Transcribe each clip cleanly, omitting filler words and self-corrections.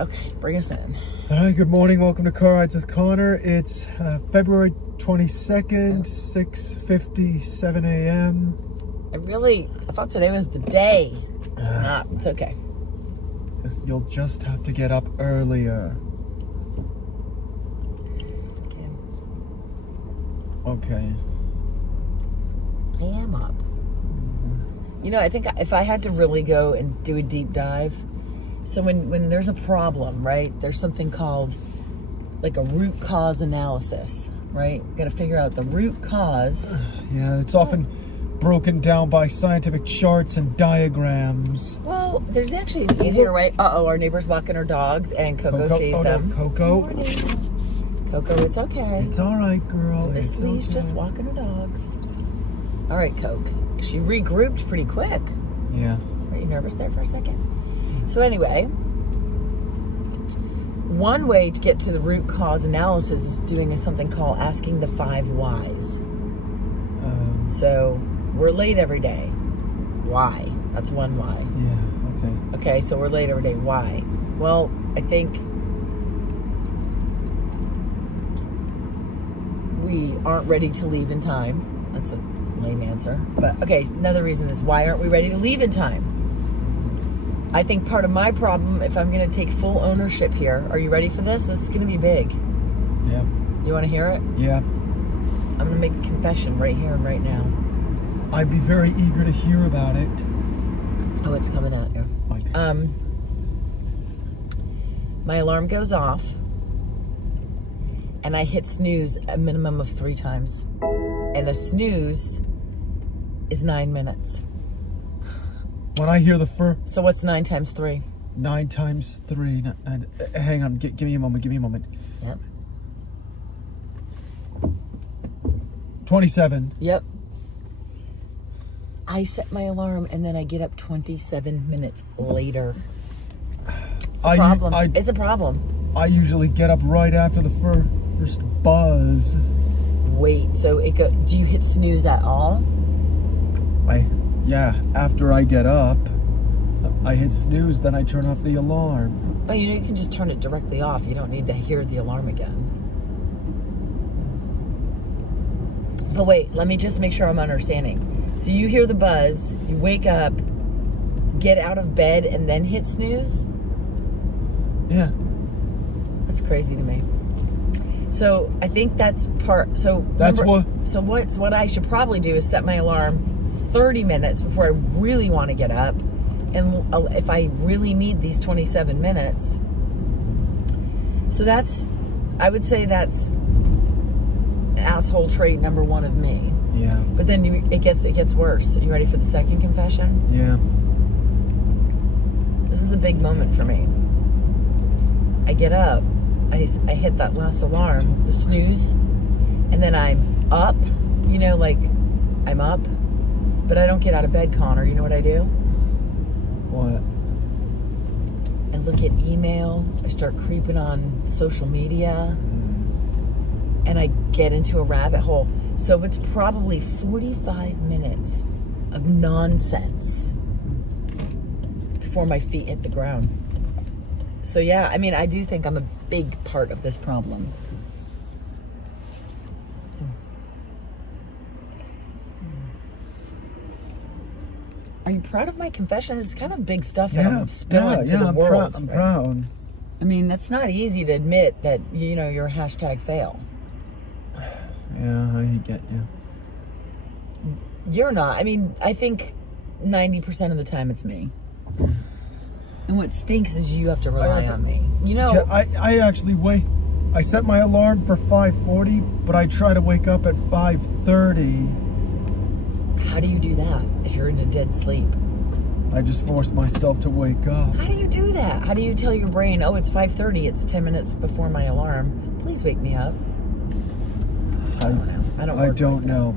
Okay, bring us in. All right, good morning. Welcome to Car Rides with Connor. It's February 22nd, 6:57 a.m. I thought today was the day. It's not. It's okay. You'll just have to get up earlier. Okay. I am up. You know, I think if I had to really go and do a deep dive, so when there's a problem, right, there's something called like a root cause analysis, right? You gotta figure out the root cause. Yeah, it's often broken down by scientific charts and diagrams. Well, there's actually an easier way. Uh-oh, our neighbor's walking her dogs and Coco sees them. No, Coco. Coco, it's okay. It's all right, girl. Miss Lee's just walking her dogs. All right, Coke. She regrouped pretty quick. Yeah. Were you nervous there for a second? So anyway, one way to get to the root cause analysis is doing something called asking the 5 whys. So we're late every day. Why? That's one why. Yeah, okay. Okay, so we're late every day. Why? Well, I think we aren't ready to leave in time. That's a lame answer. But okay, another reason is why aren't we ready to leave in time? I think part of my problem, if I'm going to take full ownership here, are you ready for this? This is going to be big. Yeah. You want to hear it? Yeah. I'm going to make a confession right here and right now. I'd be very eager to hear about it. Oh, it's coming at you. My alarm goes off, and I hit snooze a minimum of 3 times. And a snooze is 9 minutes. When I hear the first... So what's 9 times 3? 9 times 3. Hang on, give me a moment, give me a moment. Yep. 27. Yep. I set my alarm and then I get up 27 minutes later. It's a problem. It's a problem. I usually get up right after the first buzz. Wait, so do you hit snooze at all? Yeah, after I get up, I hit snooze, then I turn off the alarm. Oh, you can just turn it directly off. You don't need to hear the alarm again. But wait, let me just make sure I'm understanding. So you hear the buzz, you wake up, get out of bed, and then hit snooze? Yeah. That's crazy to me. So I think that's part, so that's remember, so what I should probably do is set my alarm 30 minutes before I really want to get up. And if I really need these 27 minutes. So I would say that's asshole trait number 1 of me. Yeah. But then it gets worse. Are you ready for the second confession? Yeah. This is a big moment for me. I get up, I hit that last alarm, the snooze, and then I'm up, you know, like I'm up, but I don't get out of bed, Connor. You know what I do? What? I look at email, I start creeping on social media, and I get into a rabbit hole. So it's probably 45 minutes of nonsense before my feet hit the ground. So yeah, I mean, I do think I'm a big part of this problem. Are you proud of my confession? It's kind of big stuff that I'm spilling to the world. I'm proud. I mean, it's not easy to admit that, you know, you're a hashtag fail. Yeah, I get you. You're not. I mean, I think 90% of the time it's me. And what stinks is you have to rely on me. You know, yeah, I actually I set my alarm for 5:40, but I try to wake up at 5:30. How do you do that if you're in a dead sleep? I just force myself to wake up. How do you do that? How do you tell your brain, oh, it's 5:30, it's 10 minutes before my alarm. Please wake me up. I don't know. I don't know.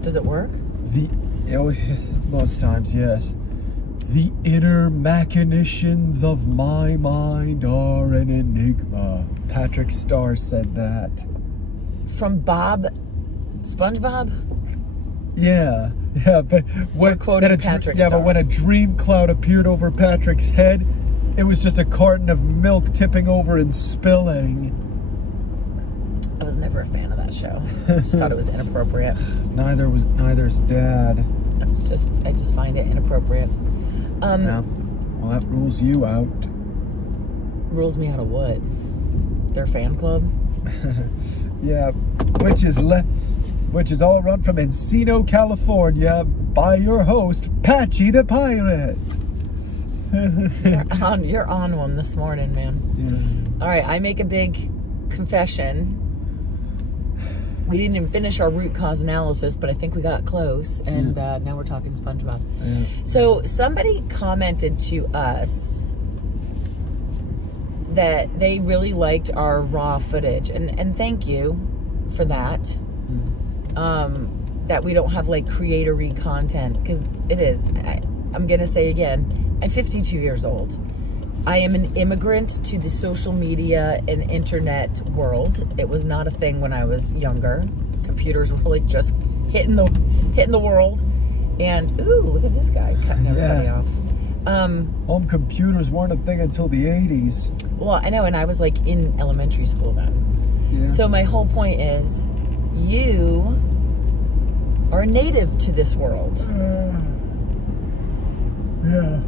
Does it work? Most times, yes. The inner machinations of my mind are an enigma. Patrick Starr said that. From SpongeBob? Yeah, but when quoting Patrick Starr. But when a dream cloud appeared over Patrick's head, it was just a carton of milk tipping over and spilling. I was never a fan of that show. I just thought it was inappropriate. Neither's Dad. I just find it inappropriate. Yeah. Well, that rules you out. Rules me out of what? Their fan club? Yeah, which is all run from Encino, California, by your host, Patchy the Pirate. You're on one this morning, man. Yeah. All right, I make a big confession. We didn't even finish our root cause analysis, but I think we got close, and now we're talking SpongeBob. Yeah. So somebody commented to us that they really liked our raw footage, and thank you for that. That we don't have like creator-y content, because it is. I'm gonna say again, I'm 52 years old. I am an immigrant to the social media and internet world. It was not a thing when I was younger. Computers were like just hitting the world. And ooh, look at this guy cutting everybody off. Home computers weren't a thing until the 80s. Well, I know, and I was like in elementary school then. Yeah. So my whole point is, you are native to this world. Yeah.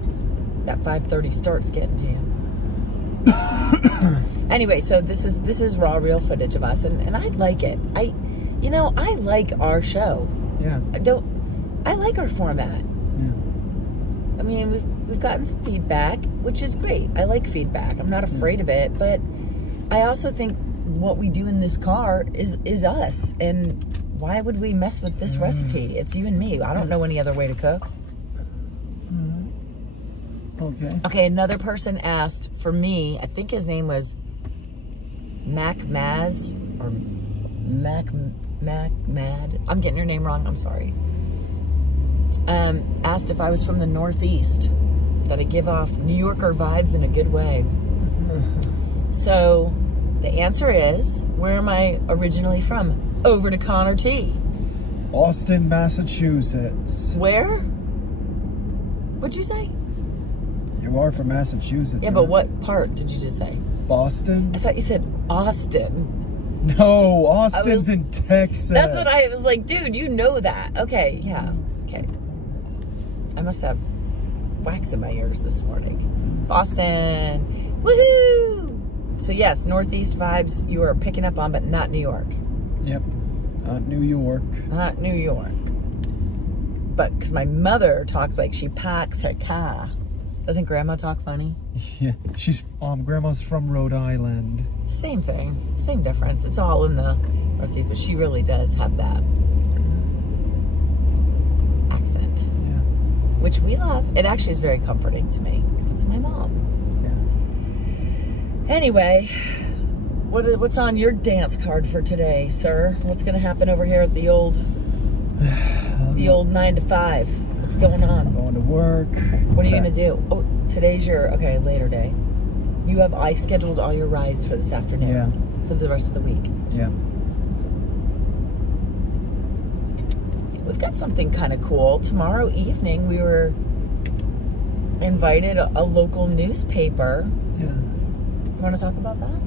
That 5:30 start's getting to you. Anyway, so this is raw, real footage of us, and I like it. I like our show. Yeah. I like our format. Yeah. I mean, we've gotten some feedback, which is great. I like feedback. I'm not afraid of it, but I also think what we do in this car is us. And why would we mess with this recipe? It's you and me. I don't know any other way to cook. Okay, another person asked for me, I think his name was Mac Maz, or Mac Mad. I'm getting your name wrong, I'm sorry. Asked if I was from the Northeast, that I give off New Yorker vibes in a good way. So the answer is, where am I originally from? Over to Connor T. Boston, Massachusetts. Where? What'd you say? You are from Massachusetts. Yeah, but what part did you just say? Boston? I thought you said Austin. No, Austin's in Texas. That's what I was like, dude, you know that. Okay, yeah, okay. I must have wax in my ears this morning. Boston, woohoo! So yes, Northeast vibes you are picking up on, but not New York. Yep, not New York. Not New York. But, because my mother talks like she packs her car. Doesn't Grandma talk funny? Yeah, Grandma's from Rhode Island. Same thing, same difference. It's all in the Northeast, but she really does have that accent. Yeah. Which we love. It actually is very comforting to me, because it's my mom. Yeah. Anyway, what's on your dance card for today, sir? What's going to happen over here at the old 9 to 5? What's going on? Going to work. What are you going to do? Oh, today's your, okay, later day. I scheduled all your rides for this afternoon. Yeah. For the rest of the week. Yeah. We've got something kind of cool. Tomorrow evening, we were invited a local newspaper. Yeah. You want to talk about that?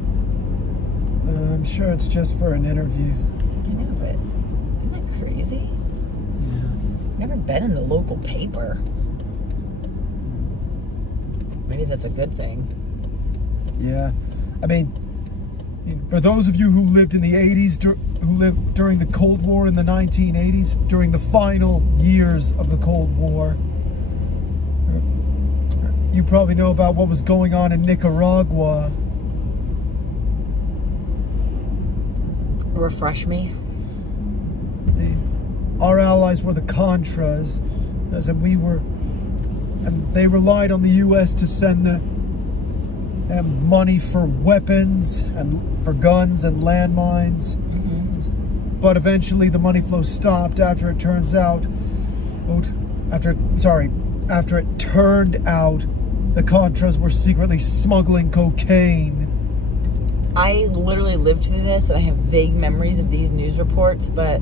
I'm sure it's just for an interview. I know, but isn't that crazy? Never been in the local paper. Maybe that's a good thing. Yeah. I mean, for those of you who lived in the 80s, who lived during the Cold War in the 1980s, during the final years of the Cold War, you probably know about what was going on in Nicaragua. Refresh me. Our allies were the Contras, and they relied on the U.S. to send them money for weapons and for guns and landmines. Mm-hmm. But eventually the money flow stopped after it turned out the Contras were secretly smuggling cocaine. I literally lived through this, and I have vague memories of these news reports, but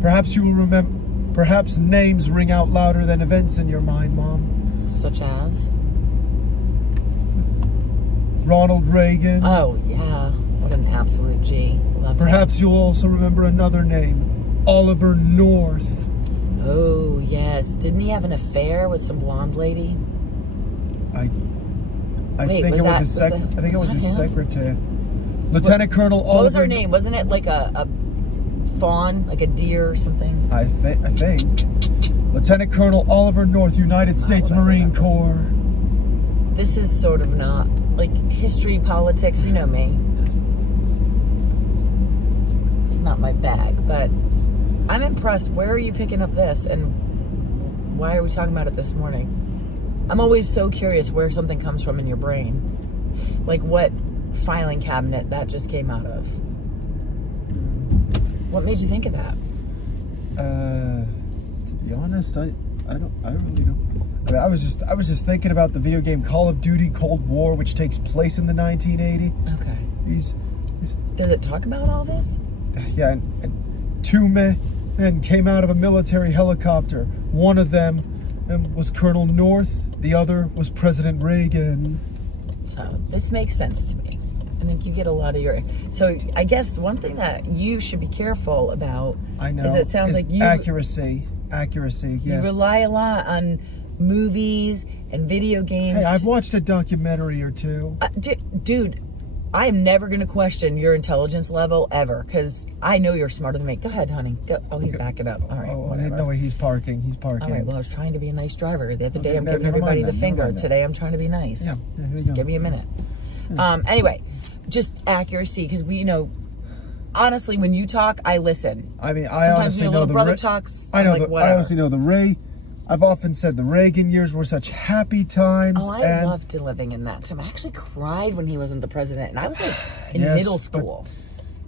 perhaps you will remember. Perhaps names ring out louder than events in your mind, Mom. such as? Ronald Reagan. Oh, yeah. What an absolute G. Love Perhaps you'll also remember another name, Oliver North. Oh, yes. Didn't he have an affair with some blonde lady? I think it was his secretary. Lieutenant Colonel Oliver. What was her name? Wasn't it like a fawn, like a deer or something? I think. Lieutenant Colonel Oliver North, United States Marine Corps. This is sort of not like history, politics, you know me. It's not my bag, but I'm impressed. Where are you picking up this, and why are we talking about it this morning? I'm always so curious where something comes from in your brain. Like what filing cabinet that just came out of. What made you think of that? To be honest, I really don't. I mean, I was just thinking about the video game Call of Duty Cold War, which takes place in the 1980. Okay. Does it talk about all this? Yeah, and two men came out of a military helicopter. One of them was Colonel North. The other was President Reagan. So this makes sense to me. I think you get a lot of your... So I guess one thing that you should be careful about... I know. Is it sounds like you... Accuracy, yes. You rely a lot on movies and video games. Hey, I've watched a documentary or two. Dude, I am never going to question your intelligence level ever, because I know you're smarter than me. Go ahead, honey. Go. Oh, he's backing up. All right, whatever. No way, he's parking. All right, well, I was trying to be a nice driver. The other day, I'm giving everybody the finger. Today, I'm trying to be nice. Yeah, just give me a minute. Yeah. Anyway, just accuracy, because we, honestly, when you talk, I listen. I mean, I honestly know the brother talks. I honestly know I've often said the Reagan years were such happy times. Oh, I loved living in that time. I actually cried when he wasn't the president, and I was like in middle school.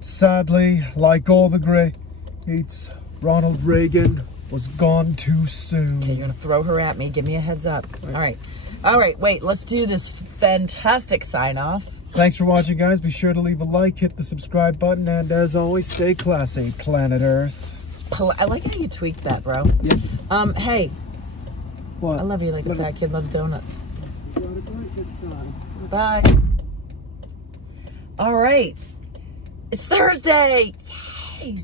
Sadly, like all the greats, Ronald Reagan was gone too soon. Okay, you're gonna throw her at me. Give me a heads up. Right. All right. Wait. Let's do this fantastic sign off. Thanks for watching, guys. Be sure to leave a like, hit the subscribe button, and as always, stay classy, planet Earth. I like how you tweaked that, bro. Yes. Hey. What? I love you like a fat kid loves donuts. Bye. All right. It's Thursday. Yay.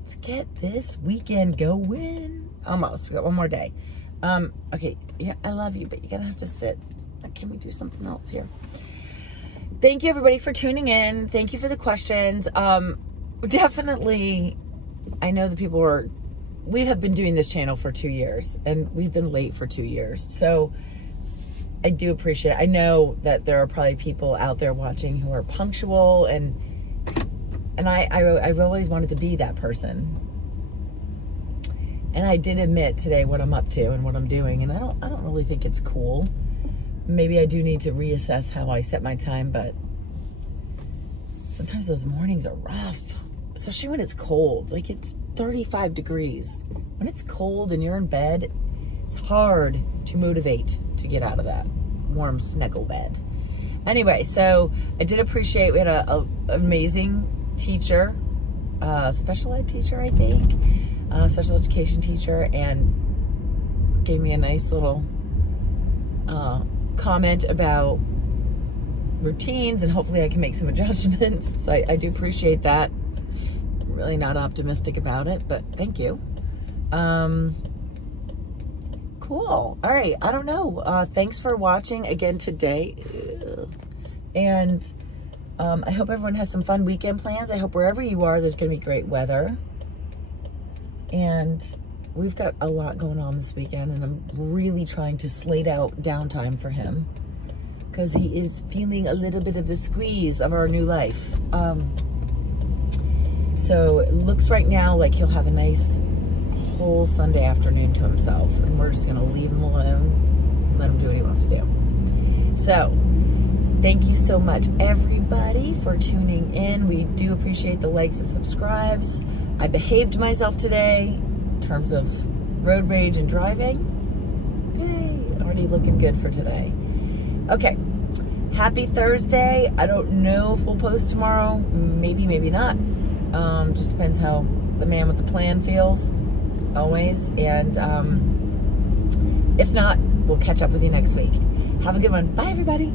Let's get this weekend going. Almost. We got one more day. Okay. Yeah, I love you, but you're going to have to sit. Can we do something else here? Thank you, everybody, for tuning in. Thank you for the questions. Definitely, I know the people we have been doing this channel for 2 years, and we've been late for 2 years. So I do appreciate it. I know that there are probably people out there watching who are punctual, and I've always wanted to be that person. And I did admit today what I'm up to and what I'm doing, and I don't really think it's cool. Maybe I do need to reassess how I set my time, but sometimes those mornings are rough, especially when it's cold. Like, it's 35 degrees. When it's cold and you're in bed, it's hard to motivate to get out of that warm snuggle bed. Anyway, so I did appreciate, we had an amazing teacher, special ed teacher, I think, special education teacher, and gave me a nice little comment about routines, and hopefully I can make some adjustments. So I do appreciate that. I'm really not optimistic about it, but thank you. Cool. All right. I don't know. Thanks for watching again today. And I hope everyone has some fun weekend plans. I hope wherever you are, there's going to be great weather. And we've got a lot going on this weekend, and I'm really trying to slate out downtime for him because he is feeling a little bit of the squeeze of our new life. So it looks right now like he'll have a nice whole Sunday afternoon to himself, and we're just gonna leave him alone and let him do what he wants to do. So thank you so much, everybody, for tuning in. We do appreciate the likes and subscribes. I behaved myself today in terms of road rage and driving. Yay, already looking good for today. Okay, happy Thursday. I don't know if we'll post tomorrow. Maybe, maybe not. Just depends how the man with the plan feels, always. And if not, we'll catch up with you next week. Have a good one. Bye, everybody.